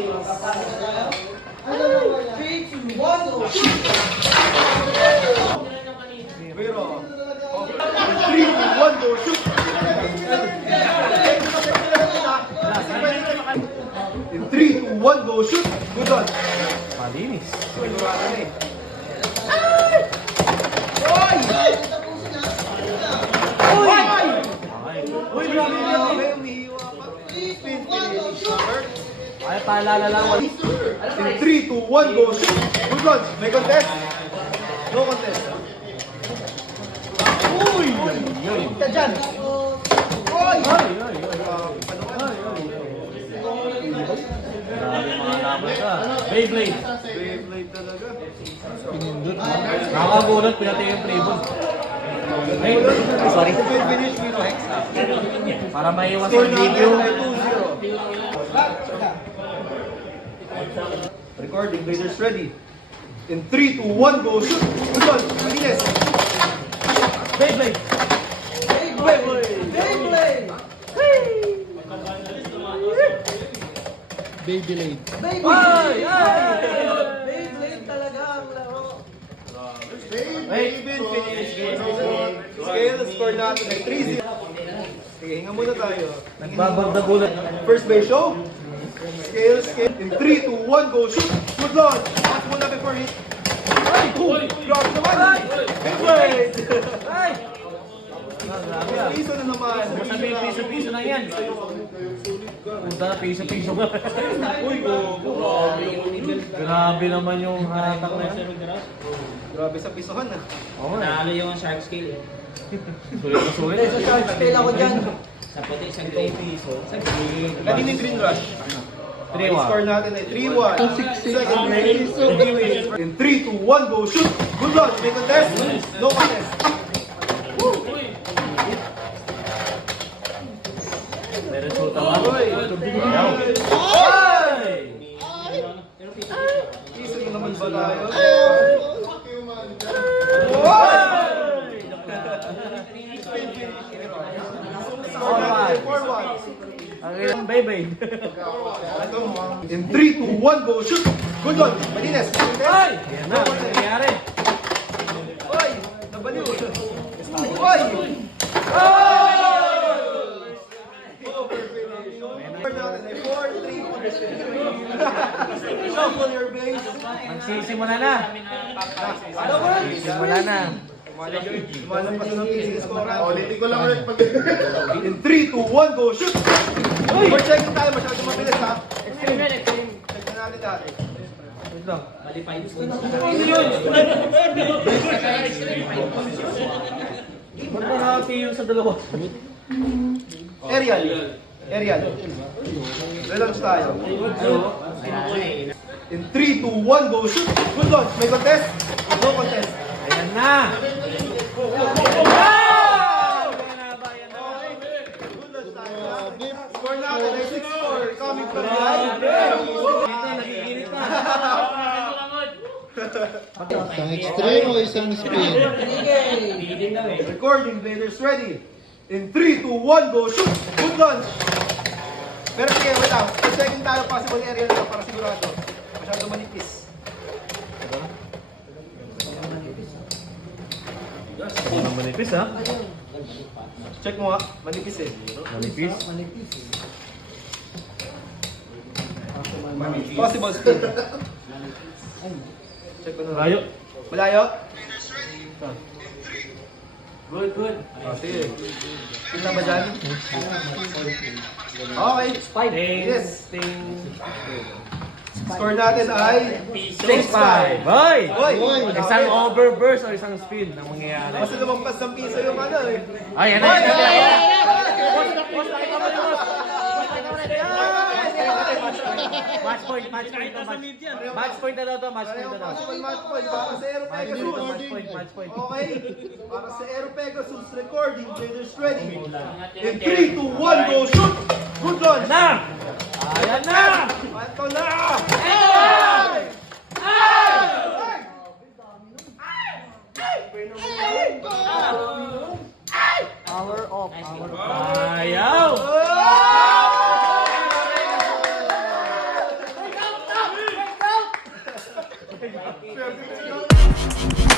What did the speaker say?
3, 2, 1, go! Pero, 3, 2, 1, go, shoot! In 3, 2, 1, go, shoot! Good on! Malinis. Sigurado na eh. Uy, grabe na may umihiwa pa. Spin finish. Ay, paalala lang. In 3, 2, 1, go, shoot! Good on! May contest? No contest. Uy! Ka dyan! Uy! Grabe mga laban ka. Beyblade. Beyblade talaga. Nakakagulat, pinatay yung playbook. Ay, sorry. Spin finish, Miro Hex. Para maiwas Score yung natin video. ay 2-0. Recording, Blazers ready. In 3, 2, 1, go, shoot! Good on! Malinis! Beyblade. Beyblade! Beyblade. Ay! Ay! Beyblade talaga ang laro. Wait. Spin finish. Scale, score natin ay 3-0. Sige, hinga muna tayo. Nagbabagdagulat. First base show. Scale. In 3, 2, 1, go, shoot! Good on! Pass muna before hit. Ay! Grabe naman! Beyblade! Ay! Grabe ah. Piso na naman. Masabi piso-piso na yan. Punta na piso-piso ba? Uy, go! Grabe naman yung hatak na yan. Grabe sa pisohan ah. Oo nga. Nalo yung shark scale. Sulit na sulit. Sa short scale ako dyan. Sa puti, sa green piso. Sa green. Kanina yung Green Rush. 3-1. Score natin ay 3-1. Second base. In 3, 2, 1, go, shoot! Good luck! May contest? No contest. Meron shoot ang ako. Uy! Ay! Piso na naman ba tayo? Score natin ay 4-1. Ang ilang Beyblade. In 3, 2, 1, go, shoot! Good one! Malinis! Ay! Yan na, ano nangyayari? Oy! Nabaliw! Oy! Score natin ay 4-3. Shuffle your base. Magsisimula na. Magsisimula na. Lumalampas na ng easy score. Ulitin ko lang ulit pag... In 3, 2, 1, go, shoot! For checking tayo, masyado mabilis ha. Extreme. Check na natin dati. Wait lang. Bali 5 points. Ba't marami yung sa dalawa? Aerial. Aerial. Relax tayo. In 3, 2, 1, go, shoot! Good launch. May contest? No contest. Ayan na! Good launch tayo. Score natin ay 6-4. Coming from the line. Dito, nagiginit na. Isang extreme o isang spin? Pili daw eh. Recording, Blazers ready. In 3, 2, 1, go, shoot! Good launch. Pero sige, wait lang. Checking tayo possible aerial na para sigurado. Masyado manipis. Ang manipis ha? Check mo ha. Manipis eh. Manipis? Possible speed. Check ko na. Malayo. Malayo? Good, good. Sige. Feel na ba dyan? Okay. Spike. Yes. Ting. Score natin ay 6-5. Hoy! Hoy! Isang overburst o isang spin ang mangyayari. Basta lumampas ng piso yung ano eh. Ay, yan na, yan na, yan na. Boss, nakita mo yun, boss. Match point, match point na, match point na daw to, match point Pareho na daw. possible match point para sa Aero Pegasus. Match point, match point. Okay. Para sa Aero Pegasus recording. Traders ready. In 3, 2, 1, go shoot! Good launch! Na! Ayan na! Ito na! Power off. Ayaw! Swerte talaga.